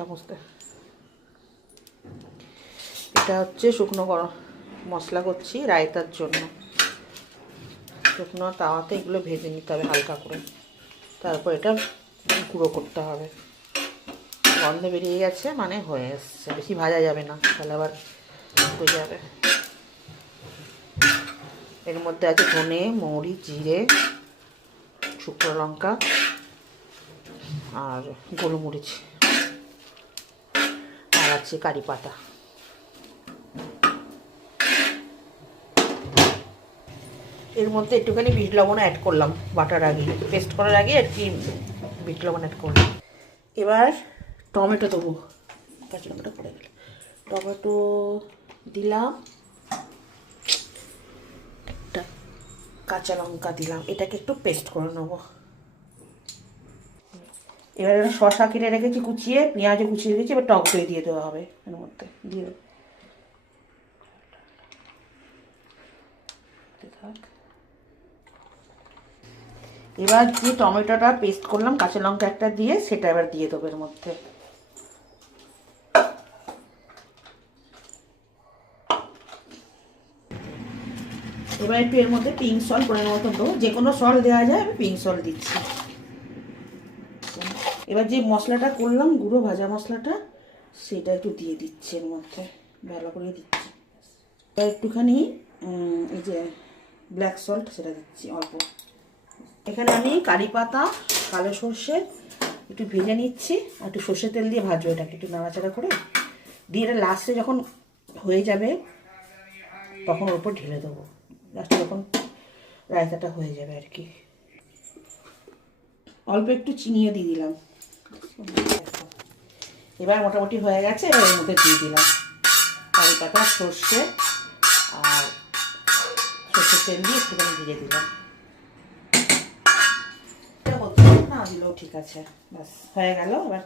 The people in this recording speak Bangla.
চামচ। এটা হচ্ছে শুকনো গরম মশলা করছি রায়তার জন্য। শুকনো তাওয়াতে এগুলো ভেজে নিতে হবে হালকা করে, তারপর এটা গুঁড়ো করতে হবে। গন্ধ বেরিয়ে গেছে মানে হয়ে এসছে, বেশি ভাজা যাবে না, তাহলে আবার হয়ে যাবে। এর মধ্যে আছে ধনে, মৌরি, জিরে, শুকনো লঙ্কা আর গোলমরিচ, আর আছে কারি পাতা। এর মধ্যে একটুখানি বিট লবণ অ্যাড করলাম বাটার আগে, পেস্ট করার আগে আর কি বিট লবণ অ্যাড করলাম। এবার টমেটো দেবো, কাঁচা লঙ্কাটা পড়ে গেল। টমেটো দিলাম, একটা কাঁচা লঙ্কা দিলাম, এটাকে একটু পেস্ট করে নেবো। এবার একটা শশা কেটে রেখেছি কুচিয়ে, পেঁয়াজও কুচিয়ে রেখেছি, এবার টক দই দিয়ে দেওয়া হবে এর মধ্যে, দিয়ে দেবো। এবার যে টমেটোটা পেস্ট করলাম কাঁচা লঙ্কা একটা দিয়ে, সেটা এবার দিয়ে দেবো এর মধ্যে। এবার একটু এর মধ্যে পিঙ্ক সল্ট পরিমাণ মতো দেবো, যে কোনো সল্ট দেওয়া যায়, আমি পিঙ্ক সল্ট দিচ্ছি। এবার যে মশলাটা করলাম গুঁড়ো ভাজা মশলাটা, সেটা একটু দিয়ে দিচ্ছি এর মধ্যে, ভালো করে দিচ্ছি। একটুখানি এই যে ব্ল্যাক সল্ট, সেটা দিচ্ছি অল্প। এখানে আমি কারি পাতা, কালো সর্ষে একটু ভেজে নিচ্ছি, আর একটু সর্ষের তেল দিয়ে ভাজবো এটাকে একটু নাড়াচাড়া করে, দিয়ে এটা লাস্টে যখন হয়ে যাবে তখন ওর উপর ঢেলে দেবো, লাস্টে যখন রায়তাটা হয়ে যাবে আর কি। অল্প একটু চিনিও দিয়ে দিলাম। এবার মোটামুটি হয়ে গেছে, এবার এর মধ্যে দিয়ে দিলাম কারি পাতা, সর্ষে আর সর্ষের তেল দিয়ে একটুখানি দিয়ে দিলাম। না দিলেও ঠিক আছে, ব্যাস হয়ে গেল। এবার